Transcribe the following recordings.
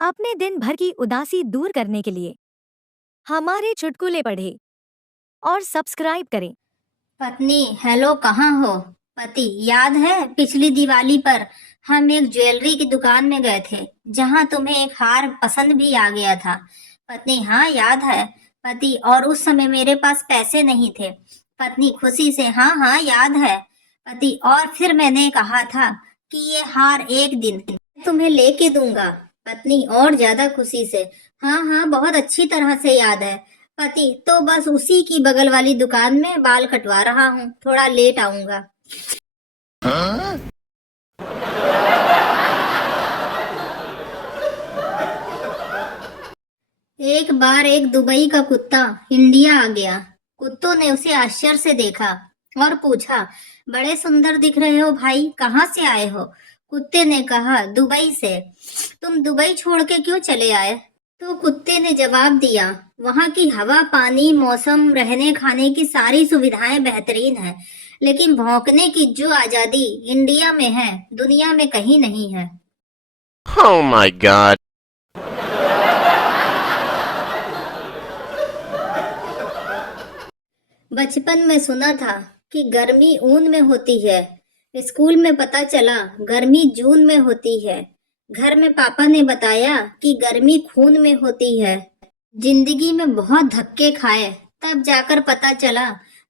अपने दिन भर की उदासी दूर करने के लिए हमारे चुटकुले पढ़ें और सब्सक्राइब करें। पत्नी, हेलो, कहाँ हो? पति, याद है पिछली दिवाली पर हम एक ज्वेलरी की दुकान में गए थे जहाँ तुम्हें एक हार पसंद भी आ गया था। पत्नी, हाँ याद है। पति, और उस समय मेरे पास पैसे नहीं थे। पत्नी खुशी से, हाँ हाँ याद है। पति, और फिर मैंने कहा था कि ये हार एक दिन तुम्हें लेके दूंगा। पत्नी और ज्यादा खुशी से, हाँ हाँ बहुत अच्छी तरह से याद है। पति, तो बस उसी की बगल वाली दुकान में बाल कटवा रहा हूँ, थोड़ा लेट आऊंगा। एक बार एक दुबई का कुत्ता इंडिया आ गया। कुत्तों ने उसे आश्चर्य से देखा और पूछा, बड़े सुंदर दिख रहे हो भाई, कहाँ से आए हो? कुत्ते ने कहा, दुबई से। तुम दुबई छोड़ के क्यों चले आए? तो कुत्ते ने जवाब दिया, वहाँ की हवा, पानी, मौसम, रहने खाने की सारी सुविधाएं बेहतरीन है, लेकिन भौंकने की जो आजादी इंडिया में है, दुनिया में कहीं नहीं है। Oh my god. बचपन में सुना था कि गर्मी ऊन में होती है। स्कूल में पता चला गर्मी जून में होती है। घर में पापा ने बताया कि गर्मी खून में होती है। जिंदगी में बहुत धक्के खाए, तब जाकर पता चला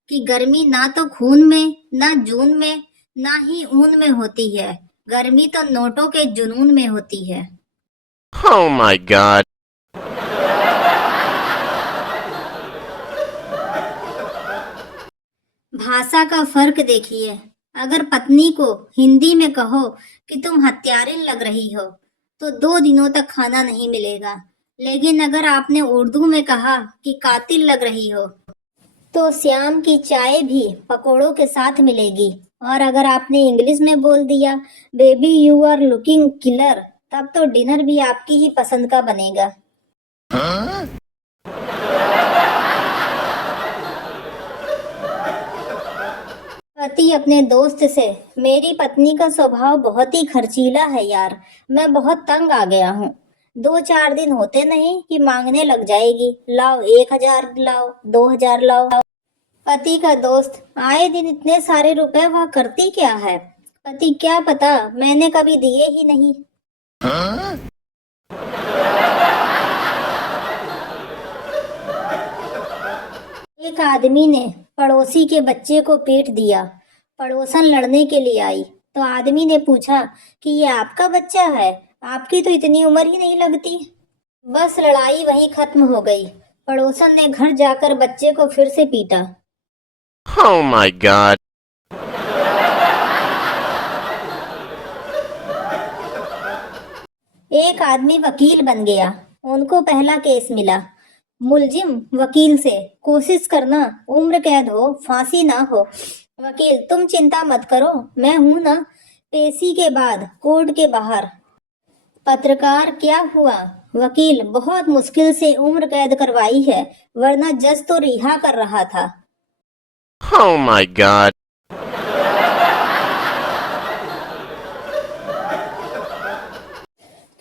कि गर्मी ना तो खून में, ना जून में, ना ही ऊन में होती है। गर्मी तो नोटों के जुनून में होती है। Oh my god. भाषा का फर्क देखिए। अगर पत्नी को हिंदी में कहो कि तुम हत्यारिन लग रही हो, तो 2 दिनों तक खाना नहीं मिलेगा। लेकिन अगर आपने उर्दू में कहा कि कातिल लग रही हो, तो शाम की चाय भी पकोड़ों के साथ मिलेगी। और अगर आपने इंग्लिश में बोल दिया, baby you are looking killer, तब तो डिनर भी आपकी ही पसंद का बनेगा। पति अपने दोस्त से, मेरी पत्नी का स्वभाव बहुत ही खर्चीला है यार, मैं बहुत तंग आ गया हूँ। 2-4 दिन होते नहीं कि मांगने लग जाएगी, लाओ 1,000, लाओ 2,000, लाओ। पति का दोस्त, आए दिन इतने सारे रुपए वह करती क्या है? पति, क्या पता, मैंने कभी दिए ही नहीं। एक आदमी ने पड़ोसी के बच्चे को पीट दिया। पड़ोसन लड़ने के लिए आई, तो आदमी ने पूछा कि ये आपका बच्चा है? आपकी तो इतनी उम्र ही नहीं लगती। बस लड़ाई वहीं खत्म हो गई। पड़ोसन ने घर जाकर बच्चे को फिर से पीटा। Oh my god. एक आदमी वकील बन गया। उनको पहला केस मिला। मुलजिम वकील से, कोशिश करना उम्र कैद हो, फांसी ना हो। वकील, तुम चिंता मत करो, मैं हूं ना। पेशी के बाद कोर्ट के बाहर। पत्रकार, क्या हुआ? वकील, बहुत मुश्किल से उम्र कैद करवाई है, वरना जज तो रिहा कर रहा था। Oh my god.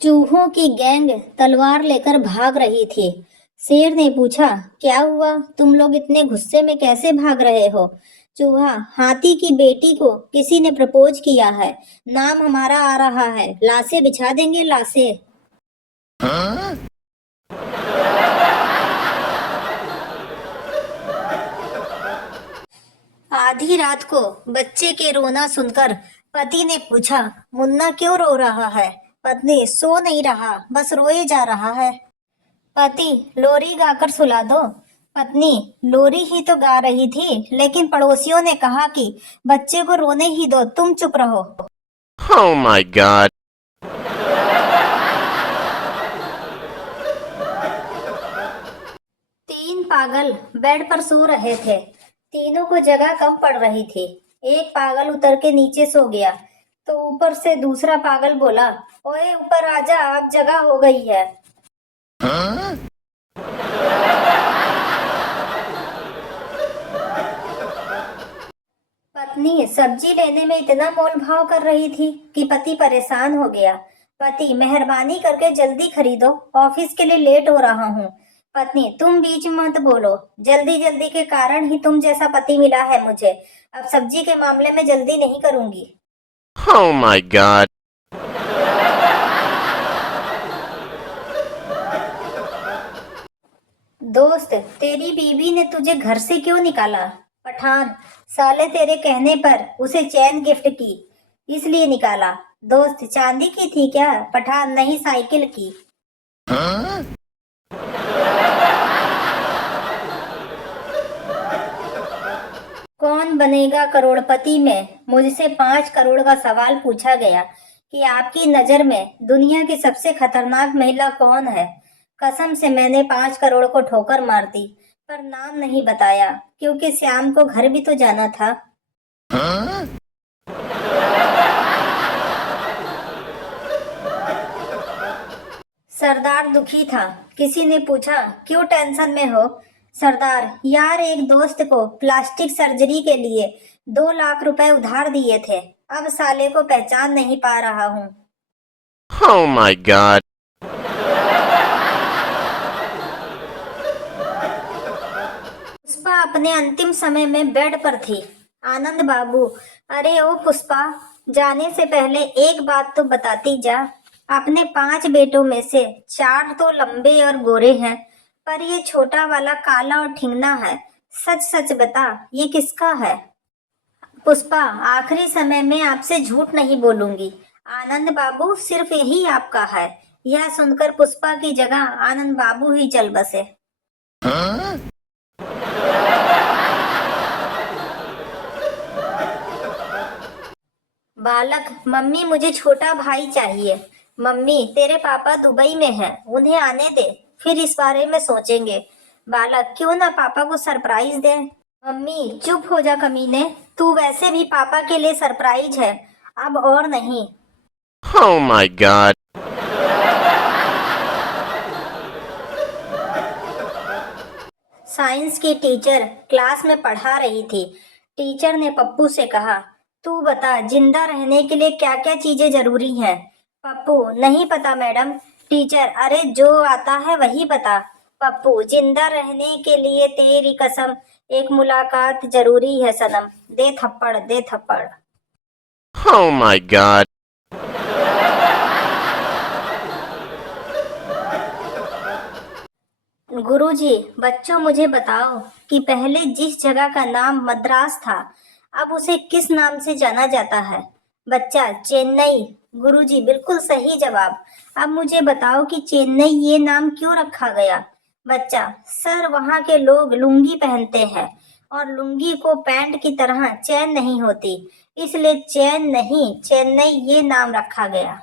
चूहों की गैंग तलवार लेकर भाग रही थी। शेर ने पूछा, क्या हुआ, तुम लोग इतने गुस्से में कैसे भाग रहे हो? चूहा, हाथी की बेटी को किसी ने प्रपोज किया है, नाम हमारा आ रहा है, लाशें बिछा देंगे, लाशें। आधी रात को बच्चे के रोना सुनकर पति ने पूछा, मुन्ना क्यों रो रहा है? पत्नी, सो नहीं रहा, बस रोए जा रहा है। पति, लोरी गाकर सुला दो। पत्नी, लोरी ही तो गा रही थी, लेकिन पड़ोसियों ने कहा कि बच्चे को रोने ही दो, तुम चुप रहो। Oh my god. तीन पागल बेड पर सो रहे थे। तीनों को जगह कम पड़ रही थी। एक पागल उतर के नीचे सो गया, तो ऊपर से दूसरा पागल बोला, ओए ऊपर आजा, अब जगह हो गई है। पत्नी सब्जी लेने में इतना मोल भाव कर रही थी कि पति परेशान हो गया। पति, मेहरबानी करके जल्दी खरीदो, ऑफिस के लिए लेट हो रहा हूँ। पत्नी, तुम बीच में मत बोलो, जल्दी जल्दी के कारण ही तुम जैसा पति मिला है मुझे। अब सब्जी के मामले में जल्दी नहीं करूंगी। Oh my god. दोस्त, तेरी बीवी ने तुझे घर से क्यों निकाला? पठान, साले तेरे कहने पर उसे चैन गिफ्ट की, इसलिए निकाला। दोस्त, चांदी की थी क्या? पठान, नहीं, साइकिल की। कौन बनेगा करोड़पति में मुझसे 5 करोड़ का सवाल पूछा गया कि आपकी नजर में दुनिया की सबसे खतरनाक महिला कौन है। कसम से मैंने 5 करोड़ को ठोकर मार दी, पर नाम नहीं बताया, क्योंकि श्याम को घर भी तो जाना था। सरदार दुखी था। किसी ने पूछा, क्यों टेंशन में हो? सरदार, यार, एक दोस्त को प्लास्टिक सर्जरी के लिए 2 लाख रुपए उधार दिए थे, अब साले को पहचान नहीं पा रहा हूँ। Oh my god. पुष्पा अपने अंतिम समय में बेड पर थी। आनंद बाबू, अरे ओ पुष्पा, जाने से पहले एक बात तो बताती जा। अपने 5 बेटों में से 4 तो लंबे और गोरे हैं, पर ये छोटा वाला काला और ठिंगना है। सच सच बता, ये किसका है? पुष्पा, आखिरी समय में आपसे झूठ नहीं बोलूंगी। आनंद बाबू, सिर्फ यही आपका है। यह सुनकर पुष्पा की जगह आनंद बाबू ही चल बसे। बालक, मम्मी, मुझे छोटा भाई चाहिए। मम्मी, तेरे पापा दुबई में हैं, उन्हें आने दे, फिर इस बारे में सोचेंगे। बालक, क्यों ना पापा को सरप्राइज दे? मम्मी, चुप हो जा कमीने, तू वैसे भी पापा के लिए सरप्राइज है, अब और नहीं। Oh my god. साइंस की टीचर क्लास में पढ़ा रही थी। टीचर ने पप्पू से कहा, तू बता, जिंदा रहने के लिए क्या क्या चीजें जरूरी हैं? पप्पू, नहीं पता मैडम। टीचर, अरे जो आता है वही बता। पप्पू, जिंदा रहने के लिए तेरी कसम, एक मुलाकात जरूरी है सनम। दे थप्पड़, दे थप्पड़। Oh my god. गुरुजी, बच्चों, मुझे बताओ कि पहले जिस जगह का नाम मद्रास था, अब उसे किस नाम से जाना जाता है? बच्चा, चेन्नई। गुरुजी, बिल्कुल सही जवाब। अब मुझे बताओ कि चेन्नई ये नाम क्यों रखा गया? बच्चा, सर, वहाँ के लोग लुंगी पहनते हैं और लुंगी को पैंट की तरह चैन नहीं होती, इसलिए चैन नहीं, चेन्नई ये नाम रखा गया।